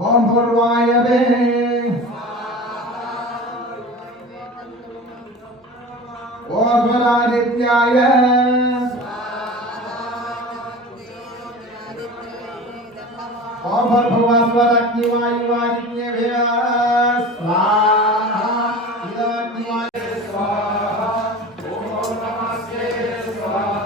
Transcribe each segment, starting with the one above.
ओम भूर्वायवे ओम भरादित्याय ओम भर्भुवस्वरग्निवायुवादिन्यभ्यः स्वाहा इदग्निवाय स्वाहा ओम नमस्ते स्वाहा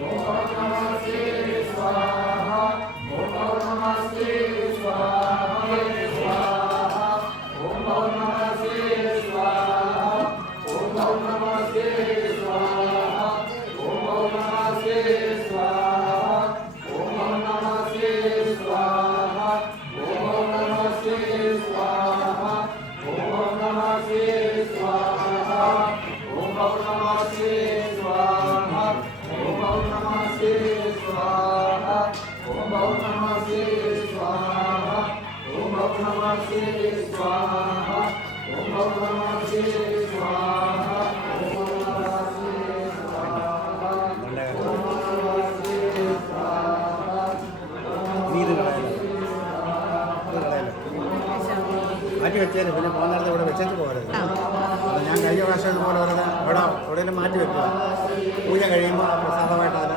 ओम नमस्ते स्वाहा ओम नमस्ते स्वाहा മാറ്റി വെച്ചേരും പിന്നെ പോകുന്നിടത്ത് ഇവിടെ വെച്ചിട്ട് പോകരുത്. ഞാൻ കഴിഞ്ഞ പ്രാവശ്യം ഇതുപോലെ ഇവിടെ എവിടെയെങ്കിലും മാറ്റി വെക്കുക. പൂജ കഴിയുമ്പോൾ പ്രസാദമായിട്ട് അതിൽ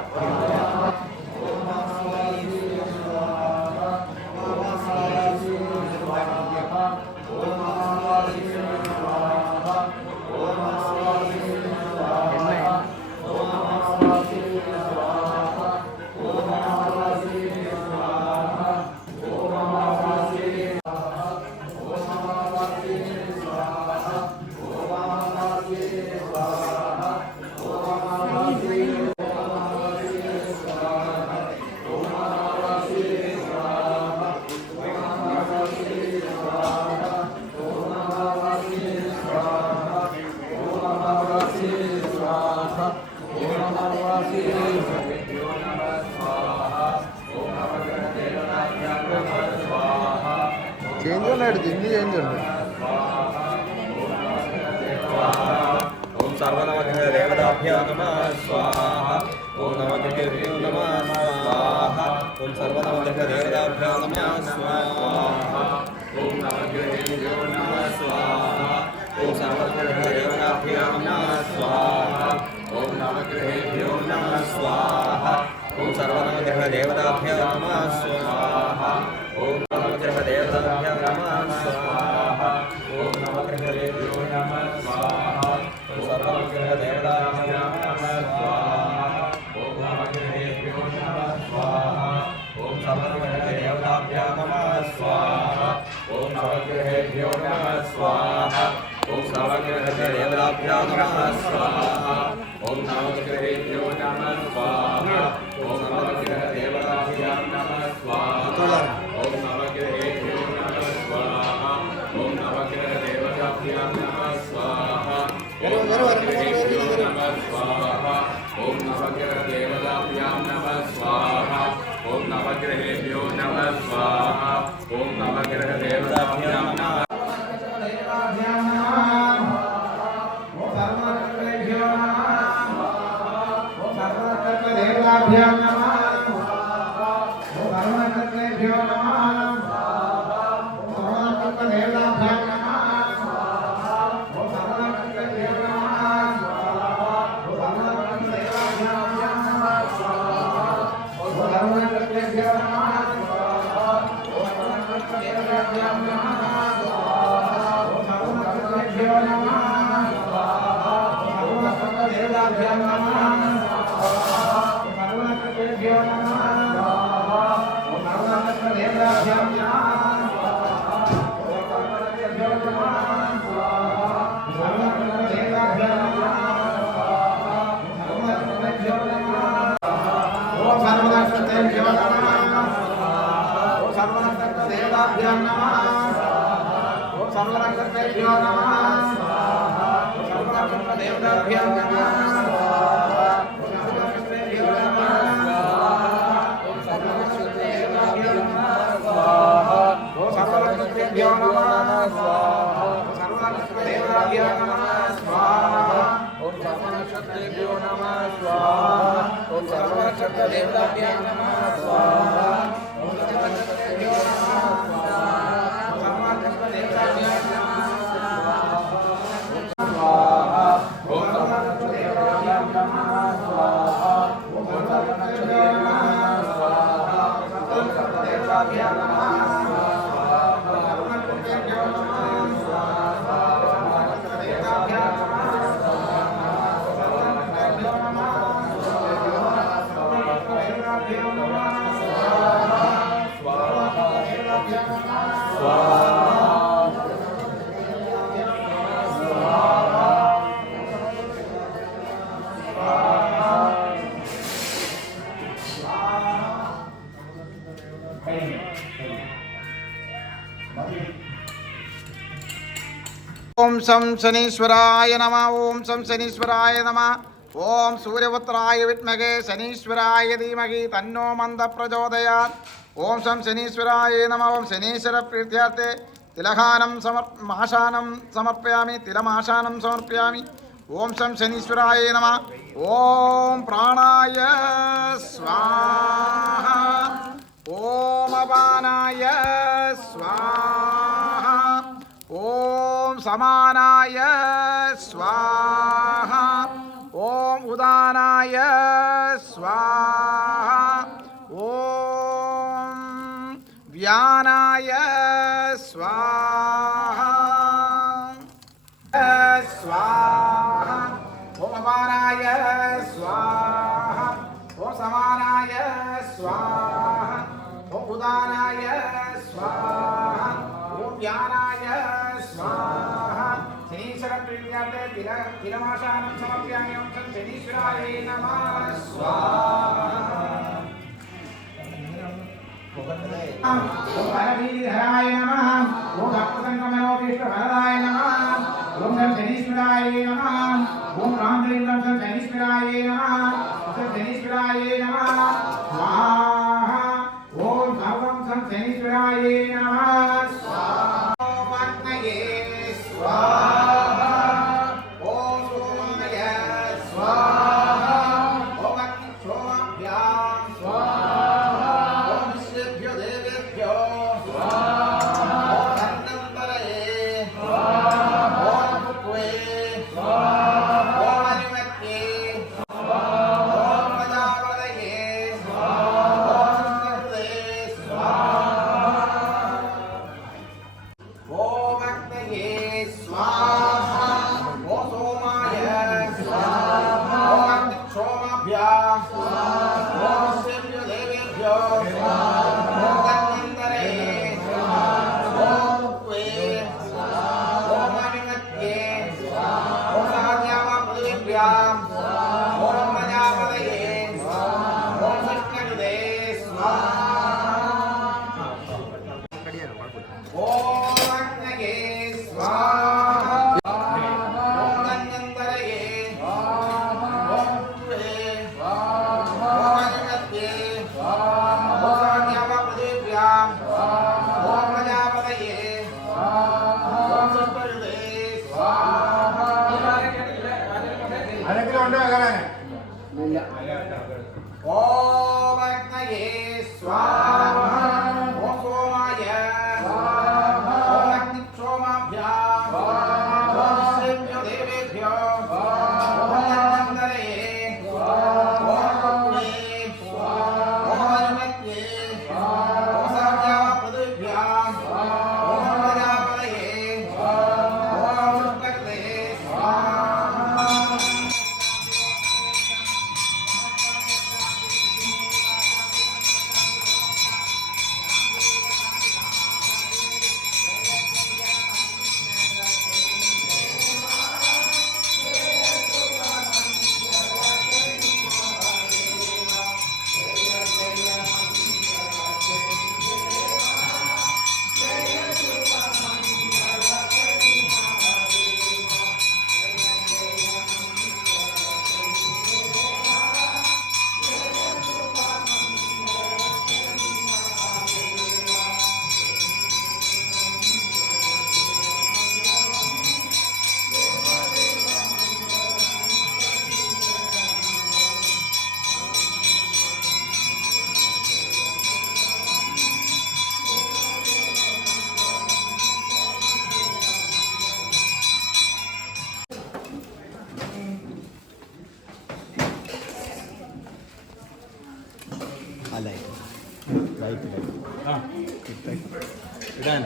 ചേഞ്ച് ഉണ്ടായിട്ട് ഇന്ന് ചേഞ്ച് ഉണ്ട്. ओम सर्वनमः देवताभ्यो नमः स्वाहा ओम नमः नमः स्वाहा ओम सर्वनमः देवताभ्यो नमः स्वाहा ओम नमः नमः स्वाहा ओम सर्वनमः देवताभ्यो नमः स्वाहा ओम नवग्रहेभ्यो नमः स्वाहा ओम सर्वनमः देवताभ्यो नमः स्वाहा ओम नवग्रह देवताभ्यो नमः स्वाहा ओम नवग्रहेभ्यो नमः स्वाहा सर्वग्रह देवताभ्यो नमः स्वाहा ओम नवग्रहेभ्यो नमः स्वाहा ओम सर्वग्रह देवताभ्यो नमः स्वाहा ओम नवग्रहेभ्यो नमः स्वाहा ओम सर्वग्रह देवताभ्यो नमः स्वाहा ओम नवग्रहेभ्यो नमः स्वाहा ओम नवग्रह देवताभ्यो नमः स्वाहा ओम नवग्रहेभ्यो नमः स्वाहा ओम नवग्रह देवताभ्यो नमः स्वाहा ओम नवग्रहेभ्यो नमः स्वाहा ओम नवग्रह देवताभ्यां नमः स्वाहा ओम नवग्रहेभ्यो नमः स्वाहा ओम नवग्रह देवताभ्यां नमः ओम शं शनीश्वराय नमः। ओम शं शनीश्वराय नमः। ओम सूर्यपुत्राय विद्महे शनीश्वराय धीमहि तन्नो मंद प्रचोदयात्। ओम शं शनीश्वराय नमः। ओम शनीश्वर प्रीत्यार्थे तिलहानं माशानं समर्पयामि तिलमाशानं समर्पयामि ओम शं शनीश्वराय नमः ओम प्राणाय स्वाहा ओम अपानाय स्वाहा ओम समानाय स्वाहा ओम उदानाय स्वाहा ओम व्यानाय स्वाहा स्वाहा ओम अपानाय स्वाहा ओम समानाय स्वाहा ओम उदानाय स्वाहा ओम व्यानाय स्वाहा शनीश्वरप्रीत्यार्थे तिलमाशानं समर्पयामि ओम शनीश्वराय नमः स्वाहा ओम वरवीरधराय नमः ओम भक्तसंगमनोभीष्टवरदाय नमः ओम शनीश्वराय नमः ओम रामदेवं शनीश्वराय नमः शनीश्वराय नमः स्वाहा ओम सर्वं शनीश्वराय नमः स्वाहा ओम अग्नये स्वाहा ओम सोमाय स्वाहा ओम अग्निशोमाभ्यां स्वाहा ओम विश्वेभ्यो देवेभ्यो स्वाहा ओम धन्वन्तरये स्वाहा ओम पुत्वे स्वाहा ओम अनुमत्ये स्वाहा ओम प्रजापतये स्वाहा ओम संस्कृते स्वाहा ओम अग्नये स्वाहा ओम सोमाय स्वाहा ओम अग्निशोमाभ्यां स्वाहा ओम विश्वेभ्यो देवेभ्यो स्वाहा ओम धन्वन्तरये स्वाहा ओम पुत्वे स्वाहा ओम अनुमत्ये स्वाहा ओम सहस्रावपृथिव्यां स्वाहा ओम प्रजापतये स्वाहा ओम संस्कृते स्वाहा ओम अग्नये स्वाहा ओम धन्वन्तरये स्वाहा ओम पुत्वे स्वाहा ओम अनुमत्ये स्वाहा ओम सहस्रावपृथिव्यां स्वाहा ओम प्रजापतये स्वाहा ओम संस्कृते स्वाहा ആരെങ്കിലും ഉണ്ടോ കാണാൻ ओम अग्नये स्वाहा ओम सोमाय स्वाहा ओम अग्निशोमाभ्यां स्वाहा ओम विश्वेभ्यो देवेभ्यो स्वाहा ओम धन्वन्तरये स्वाहा ओम पुत्वे स्वाहा ओम अनुमत्ये स्वाहा ओम सहस्रावपृथिव्यां स्वाहा ओम प्रजापतये स्वाहा ओम संस्कृते स्वाहा ഇടാൻ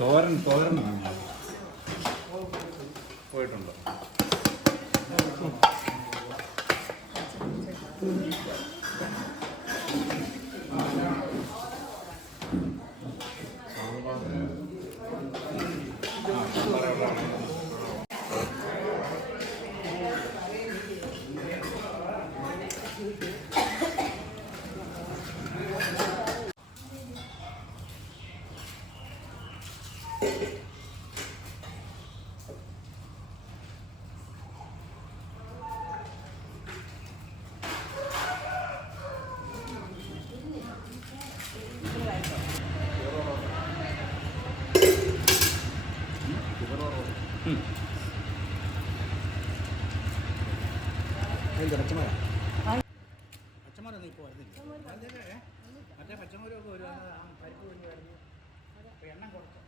തോരൻ പോയിട്ടുണ്ടോ അതിൻ്റെ പച്ചമര പച്ചമരൊന്നും ഇപ്പോൾ വരുന്നില്ല മറ്റേ പച്ചമരമൊക്കെ ഒരു പരിപ്പ് കഴിഞ്ഞ് വരുന്നു അപ്പോൾ എണ്ണം കുറച്ച്